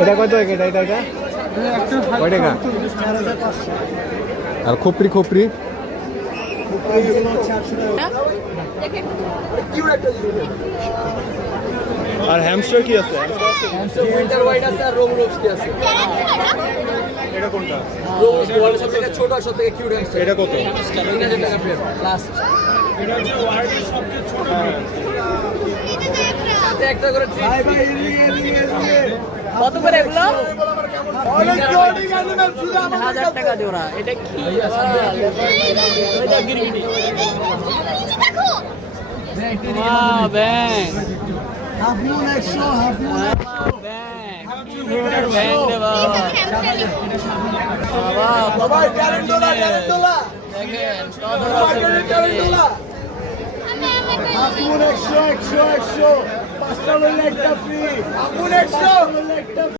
এটা কত এটা এটা এটা কয় টাকা? আর খোপরি খোপরি আর হ্যামস্টার কি আছে? হ্যামস্টার হোয়াইট আছে আর রোমরোস কি আছে? এটা কোনটা? রোমরোস ওয়ার্ল্ড সবথেকে ছোট আর সবথেকে কিউট হ্যামস্টার। এটা কত? 3000 টাকা পেয়ার লাস্ট। এটা হচ্ছে ওয়ার্ল্ডের সবচেয়ে ছোট। সাথে একটা করে ট্রিট। ভাই ভাই এদিকে কত করে এগুলো? অনেক জটিল অ্যানিমাল শুধু আমাদের 1000 টাকা দিয়ে ওরা। এটা কি? এটা গিরগিটি। বাহ ব্যাং। হাফ মুন 100 হাফ মুন ব্যাং দে বাবা। বাবা সবাই ট্যারেন্টুলা দেখেন ট্যারেন্টুলা হাফ মুন 100 পাঁচটা লইলে একটা ফ্রি হাফ মুন 100